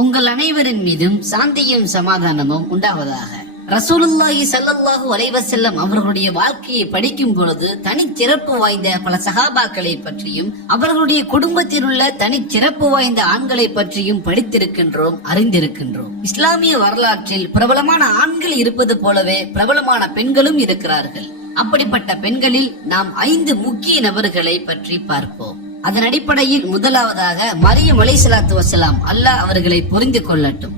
உங்கள் அனைவரின் மீதும் சாந்தியும் சமாதானமும் உண்டாவதாக. ரசூலுல்லாஹி சல்லல்லாஹு அலைஹி செல்லம் அவர்களுடைய வாழ்க்கையை படிக்கும் பொழுது தனிச்சிறப்பு வாய்ந்த பல சகாபாக்களை பற்றியும் அவர்களுடைய குடும்பத்தில் உள்ள தனிச்சிறப்பு வாய்ந்த ஆண்களை பற்றியும் படித்திருக்கின்றோம் அறிந்திருக்கின்றோம். இஸ்லாமிய வரலாற்றில் பிரபலமான ஆண்கள் இருப்பது போலவே பிரபலமான பெண்களும் இருக்கிறார்கள். அப்படிப்பட்ட பெண்களில் நாம் ஐந்து முக்கிய நபர்களை பற்றி பார்ப்போம். அதன் அடிப்படையில் முதலாவதாக மரியம் அலைஹிஸ்ஸலாத்து வசலாம் அல்லாஹ் அவர்களை புரிந்து கொள்ளட்டும்.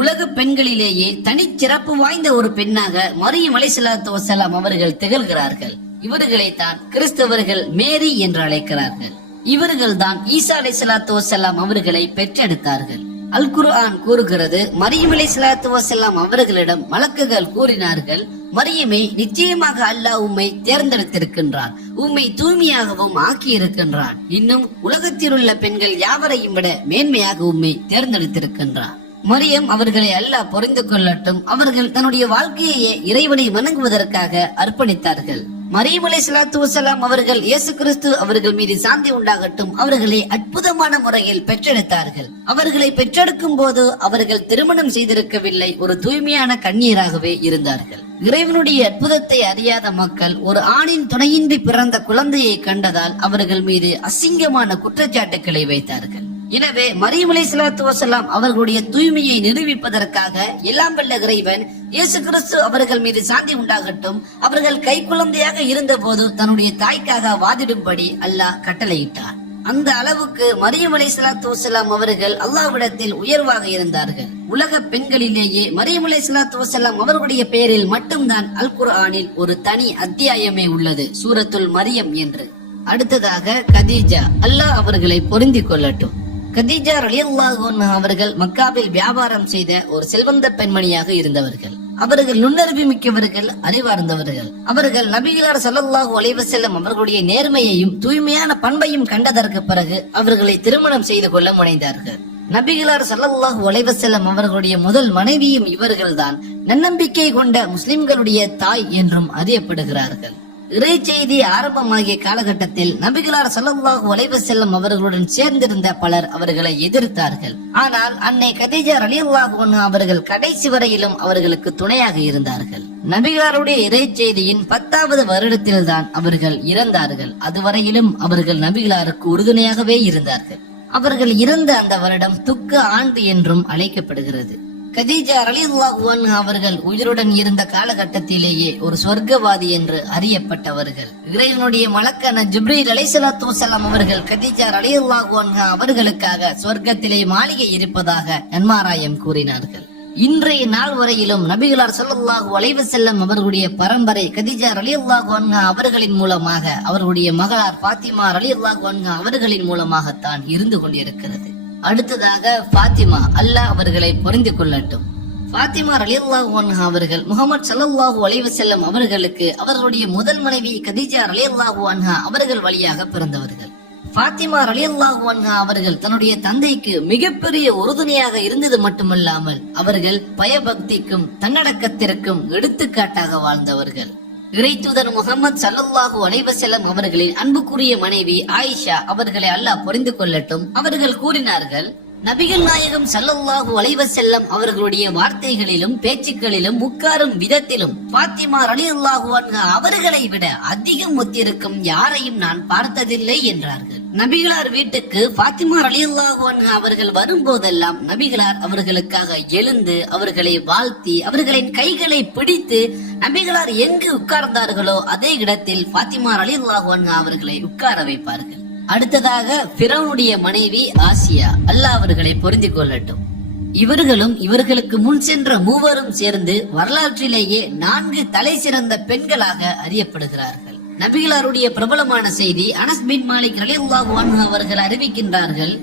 உலக பெண்களிலேயே தனிச்சிறப்பு வாய்ந்த ஒரு பெண்ணாக மரியம் அலைஹிஸ்ஸலாத்து வசலாம் அவர்கள் திகழ்கிறார்கள். இவர்களை தான் கிறிஸ்தவர்கள் மேரி என்று அழைக்கிறார்கள். இவர்கள் தான் ஈசா அலைஹிஸ்ஸலாத்து வசலாம் அவர்களை பெற்றெடுத்தார்கள். அல் குர்ஆன் கூறுகிறது மரியமலை சலாத்து வசலாம் அவர்களிடம் மலக்குகள் கூறினார்கள் மரியமே நிச்சயமாக அல்லாஹ் உம்மை தேர்ந்தெடுத்திருக்கின்றான். உம்மை தூய்மையாகவும் ஆக்கியிருக்கின்றான். இன்னும் உலகத்தில் உள்ள பெண்கள் யாவரையும் விட மேன்மையாக உம்மை தேர்ந்தெடுத்திருக்கின்றான். மரியம் அவர்களை அல்லாஹ் புரிந்து கொள்ளட்டும். அவர்கள் தன்னுடைய வாழ்க்கையை இறைவனை வணங்குவதற்காக அர்ப்பணித்தார்கள். மரியம் அலை சலாத்து வசலாம் அவர்கள் இயேசு கிறிஸ்து அவர்கள் மீது சாந்தி உண்டாகட்டும். அவர்களை அற்புதமான முறையில் பெற்றெடுத்தார்கள். அவர்களை பெற்றெடுக்கும் போது அவர்கள் திருமணம் செய்திருக்கவில்லை. ஒரு தூய்மையான கண்ணீராகவே இருந்தார்கள். இறைவனுடைய அற்புதத்தை அறியாத மக்கள் ஒரு ஆணின் துணையின்றி பிறந்த குழந்தையை கண்டதால் அவர்கள் மீது அசிங்கமான குற்றச்சாட்டுக்களை வைத்தார்கள். எனவே மரியமலை சிலாத்து வசலாம் அவர்களுடைய தூய்மையை நிரூபிப்பதற்காக எல்லாம் வல்ல இறைவன் இயேசு கிறிஸ்து அவர்கள் மீது சாந்தி உண்டாகட்டும். அவர்கள் கை குழந்தையாக இருந்தபோது தன்னுடைய தாய்க்காக வாதிடும்படி அல்லாஹ் கட்டளையிட்டார். அந்த அளவுக்கு மரியமலை சலாத்து வசலாம் அவர்கள் அல்லாஹ்விடத்தில் உயர்வாக இருந்தார்கள். உலக பெண்களிலேயே மரியமலை சலாத்து வசலாம் அவர்களுடைய பெயரில் மட்டும்தான் அல் குர்ஆனில் ஒரு தனி அத்தியாயமே உள்ளது. சூரத்துல் மரியம் என்று. அடுத்ததாக கதீஜா. அல்லாஹ் அவர்களை பொருந்திக் கொள்ளட்டும். கதீஜா ரலியல்லாஹு அவர்கள் மக்காவில் வியாபாரம் செய்த ஒரு செல்வந்த பெண்மணியாக இருந்தவர்கள். அவர்கள் நுண்ணறிவு மிக்கவர்கள் அறிவார்ந்தவர்கள். அவர்கள் நபிகளார் ஸல்லல்லாஹு அலைஹி அவர்களுடைய நேர்மையையும் தூய்மையான பண்பையும் கண்டதற்கு பிறகு அவர்களை திருமணம் செய்து கொள்ள முனைந்தார்கள். நபிகளார் சல்லல்லாஹு அலைஹி அவர்களுடைய முதல் மனைவியும் இவர்கள்தான். நன்னம்பிக்கை கொண்ட முஸ்லிம்களுடைய தாய் என்றும் அறியப்படுகிறார்கள். இறை செய்தி ஆரம்பமாகிய காலகட்டத்தில் நபிகளார் ஸல்லல்லாஹு அலைஹி செல்லும் அவர்களுடன் சேர்ந்திருந்த பலர் அவர்களை எதிர்த்தார்கள். ஆனால் அன்னை கதீஜா ரலியல்லாஹு அவர்கள் கடைசி வரையிலும் அவர்களுக்கு துணையாக இருந்தார்கள். நபிகளாருடைய இறை செய்தியின் பத்தாவது வருடத்தில்தான் அவர்கள் இறந்தார்கள். அதுவரையிலும் அவர்கள் நபிகளாருக்கு உறுதுணையாகவே இருந்தார்கள். அவர்கள் இறந்த அந்த வருடம் துக்க ஆண்டு என்றும் அழைக்கப்படுகிறது. கதீஜா ரலியல்லாஹு அவர்கள் உயிருடன் இருந்த காலகட்டத்திலேயே ஒரு சொர்க்கவாதி என்று அறியப்பட்டவர்கள். இறைவனுடைய மலக்கான ஜிப்ரீல் அலைஹிஸ்ஸலாத்து வஸலாம் அவர்கள் கதீஜா ரலியல்லாஹு அவர்களுக்காக சொர்க்கத்திலே மாளிகை இருப்பதாக நன்மாராயம் கூறினார்கள். இன்றைய நாள் வரையிலும் நபிகளார் ஸல்லல்லாஹு வளைவு செல்லும் அவர்களுடைய பரம்பரை கதீஜா அலி அன்ஹா அவர்களின் மூலமாக அவர்களுடைய மகளார் பாத்திமா அலி அன்ஹா அவர்களின் மூலமாகத்தான் இருந்து கொண்டிருக்கிறது. அடுத்ததாக ஃபாத்திமா அல்லாஹ் அவர்களை புரிந்து கொள்ளட்டும். ஃபாத்திமா ரலியல்லாஹு அன்ஹா அவர்கள் முகமது ஸல்லல்லாஹு அலைவு செல்லம் அவர்களுக்கு அவர்களுடைய முதல் மனைவி கதீஜா ரலியல்லாஹு அன்ஹா அவர்கள் வழியாக பிறந்தவர்கள். ஃபாத்திமா ரலியல்லாஹு அன்ஹா அவர்கள் தன்னுடைய தந்தைக்கு மிகப்பெரிய உறுதுணையாக இருந்தது மட்டுமல்லாமல் அவர்கள் பயபக்திக்கும் தன்னடக்கத்திற்கும் எடுத்துக்காட்டாக வாழ்ந்தவர்கள். இறைத்தூதர் முகமது சல்லாஹு அலைவசலம் அவர்களின் அன்புக்குரிய மனைவி ஆயிஷா அவர்களை அல்லாஹ் புரிந்து கொள்ளட்டும். அவர்கள் கூறினார்கள் நபிகள் நாயகம் சல்லல்லாஹு அலைவசல்லம் அவர்களுடைய வார்த்தைகளிலும் பேச்சுக்களிலும் உட்காரும் விதத்திலும் பாத்திமா ரலியல்லாஹு அன்ஹா அவர்களை விட அதிகம் ஒத்திருக்கும் யாரையும் நான் பார்த்ததில்லை என்றார்கள். நபிகளார் வீட்டுக்கு பாத்திமா ரலியல்லாஹு அவர்கள் வரும்போதெல்லாம் நபிகளார் அவர்களுக்காக எழுந்து அவர்களை வாழ்த்தி அவர்களின் கைகளை பிடித்து நபிகளார் எங்கு உட்கார்ந்தார்களோ அதே இடத்தில் பாத்திமா ரலியல்லாஹு அவர்களை உட்கார வைப்பார்கள். அடுத்ததாக பிறவுடைய மனைவி ஆசியா அல்லாஹ் அவர்களை பொருந்தி கொள்ளட்டும். இவர்களும் இவர்களுக்கு முன் சென்ற மூவரும் சேர்ந்து வரலாற்றிலேயே நான்கு தலை சிறந்த பெண்களாக அறியப்படுகிறார்கள். நபிகளாருடைய பிரபலமான செய்தி அனஸ் பின் மாலிக் ரலியல்லாஹு அவர்கள் அறிவிக்கின்றார்கள்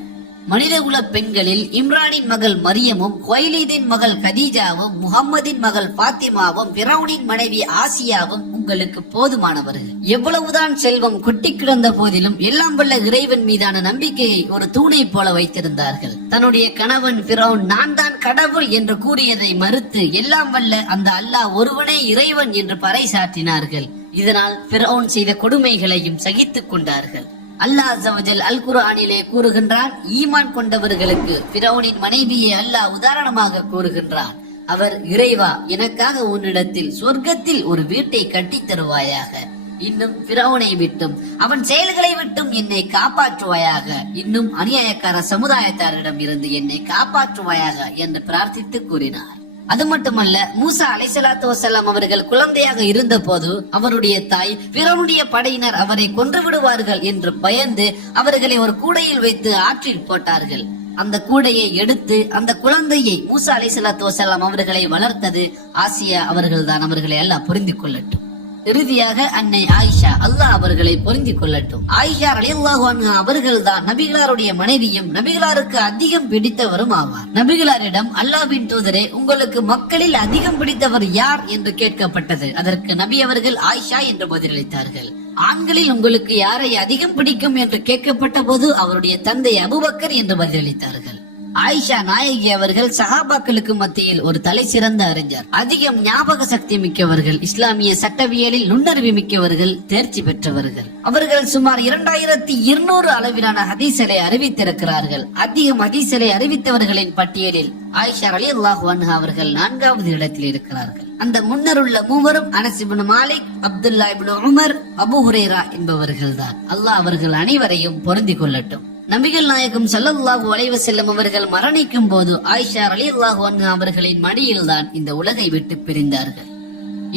மனிதகுல பெண்களில் இம்ரானின் மகள் மரியமும் குவைலீதின் மகள் கதீஜாவும் முகம்மதின் மகள் பாத்திமாவும் பிரவுனின் மனைவி ஆசியாவும் உங்களுக்கு போதுமானவர்கள். எவ்வளவுதான் செல்வம் கொட்டி கிடந்த போதிலும் எல்லாம் வல்ல இறைவன் மீதான நம்பிக்கையை ஒரு தூணை போல வைத்திருந்தார்கள். தன்னுடைய கணவன் பிரவுன் நான் தான் கடவுள் என்று கூறியதை மறுத்து எல்லாம் வல்ல அந்த அல்லாஹ் ஒருவனே இறைவன் என்று பறைசாற்றினார்கள். இதனால் பிரவுன் செய்த கொடுமைகளையும் சகித்துக் கொண்டார்கள். அல்லாஹ் ஜவஜல் அல் குரானிலே கூறுகின்றான் ஈமான் கொண்டவர்களுக்கு பிரவுனின் மனைவியை அல்லாஹ் உதாரணமாக கூறுகின்றான் அவர் இறைவா எனக்காக உன்னிடத்தில் சொர்க்கத்தில் ஒரு வீட்டை கட்டித் தருவாயாக. இன்னும் பிரவுனை விட்டும் அவன் செயல்களை விட்டும் என்னை காப்பாற்றுவாயாக. இன்னும் அநியாயக்கார சமுதாயத்தாரிடம் இருந்து என்னை காப்பாற்றுவாயாக என்று பிரார்த்தித்து கூறினார். அது மட்டுமல்ல மூசா அலைசலாத்து வசலாம் அவர்கள் குழந்தையாக இருந்த போது அவருடைய தாய் பிறனுடைய படையினர் அவரை கொன்று விடுவார்கள் என்று பயந்து அவர்களை ஒரு கூடையில் வைத்து ஆற்றில் போட்டார்கள். அந்த கூடையை எடுத்து அந்த குழந்தையை மூசா அலைசலாத்து வசலாம் அவர்களை வளர்த்தது ஆசியா அவர்கள்தான். அவர்களை எல்லாம் புரிந்து கொள்ளட்டும். இறுதியாக அன்னை ஆயிஷா அல்லாஹ் அவர்களை பொருந்தி கொள்ளட்டும். ஆயிஷா அலியல்லாஹு அன்ஹா அவர்கள் தான் நபிகளாருடைய மனைவியும் நபிகளாருக்கு அதிகம் பிடித்தவரும் ஆவார். நபிகளாரிடம் அல்லாஹ்வின் தூதரே உங்களுக்கு மக்களில் அதிகம் பிடித்தவர் யார் என்று கேட்கப்பட்டது. அதற்கு நபி அவர்கள் ஆயிஷா என்று பதிலளித்தார்கள். ஆண்களில் உங்களுக்கு யாரை அதிகம் பிடிக்கும் என்று கேட்கப்பட்ட போது அவருடைய தந்தை அபுபக்கர் என்று பதிலளித்தார்கள். ஆயிஷா நாயகி அவர்கள் சஹாபாக்களுக்கு மத்தியில் ஒரு தலை சிறந்த அறிஞர். அதிகம் ஞாபக சக்தி மிக்கவர்கள் இஸ்லாமிய சட்டவியலில் நுண்ணறிவு மிக்கவர்கள் தேர்ச்சி பெற்றவர்கள். அவர்கள் சுமார் இரண்டாயிரத்தி இருநூறு அளவிலான ஹதீசலை அறிவித்திருக்கிறார்கள். அதிகம் ஹதீசலை அறிவித்தவர்களின் பட்டியலில் ஆயிஷா அலி அல்லாஹ் அவர்கள் நான்காவது இடத்தில் இருக்கிறார்கள். அந்த முன்னர் உள்ள மூவரும் Anas ibn Malik Abdullah ibn Umar Abu Hurairah என்பவர்கள் தான் அல்லாஹ் அவர்கள் அனைவரையும் பொருந்தி கொள்ளட்டும். நபிகள் நாயகம் சல்லல்லாஹு அலைஹி செல்லும் அவர்கள் மரணிக்கும் போது ஆயிஷா அலி அல்லாஹு அவர்களின் மடியில்தான் இந்த உலகை விட்டு பிரிந்தார்கள்.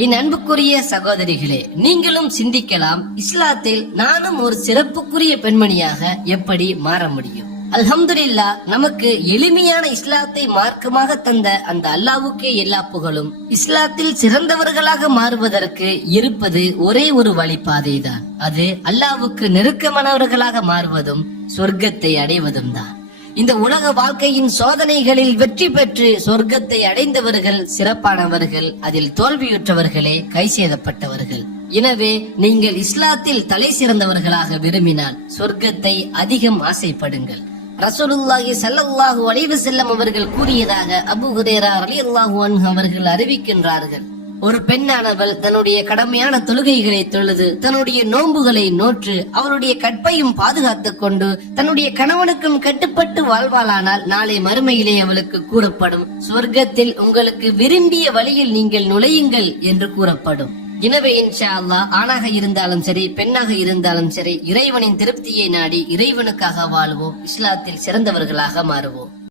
என் அன்புக்குரிய சகோதரிகளே நீங்களும் சிந்திக்கலாம். இஸ்லாத்தில் நானும் ஒரு சிறப்புக்குரிய பெண்மணியாக எப்படி மாற முடியும்? அல்ஹம்துல்லா நமக்கு எளிமையான இஸ்லாத்தை மார்க்கமாக தந்த அந்த அல்லாவுக்கே எல்லா புகழும் இஸ்லாத்தில் சிறந்தவர்களாக மாறுவதற்கு இருப்பது ஒரே ஒரு வழிபாதை தான் அது அல்லாவுக்கு நெருக்கமானவர்களாக மாறுவதும் சொர்க்கத்தை அடைவதும் தான். இந்த உலக வாழ்க்கையின் சோதனைகளில் வெற்றி பெற்று சொர்க்கத்தை அடைந்தவர்கள் சிறப்பானவர்கள் அதில் தோல்வியுற்றவர்களே கை சேதப்பட்டவர்கள். எனவே நீங்கள் இஸ்லாத்தில் தலை சிறந்தவர்களாக விரும்பினால் சொர்க்கத்தை அதிகம் ஆசைப்படுங்கள். ரசூலுல்லாஹி ஸல்லல்லாஹு அலைவு செல்லம் அவர்கள் கூறியதாக அபு ஹுரேரா அலி அல்லாஹு அவர்கள் அறிவிக்கின்றார்கள். ஒரு பெண்ணானவள் தன்னுடைய கடமையான தொழுகைகளை தொழுது தன்னுடைய நோன்புகளை நோற்று அவளுடைய கற்பையும் பாதுகாத்துக் கொண்டு தன்னுடைய கணவனுக்கும் கட்டுப்பட்டு வாழ்வாளானால் நாளை மறுமையிலே அவளுக்கு கூறப்படும். சொர்க்கத்தில் உங்களுக்கு விரும்பிய வழியில் நீங்கள் நுழையுங்கள் என்று கூறப்படும். எனவே இன்ஷா அல்லா ஆணாக இருந்தாலும் சரி பெண்ணாக இருந்தாலும் சரி இறைவனின் திருப்தியை நாடி இறைவனுக்காக வாழ்வோம் இஸ்லாத்தில் சிறந்தவர்களாக மாறுவோம்.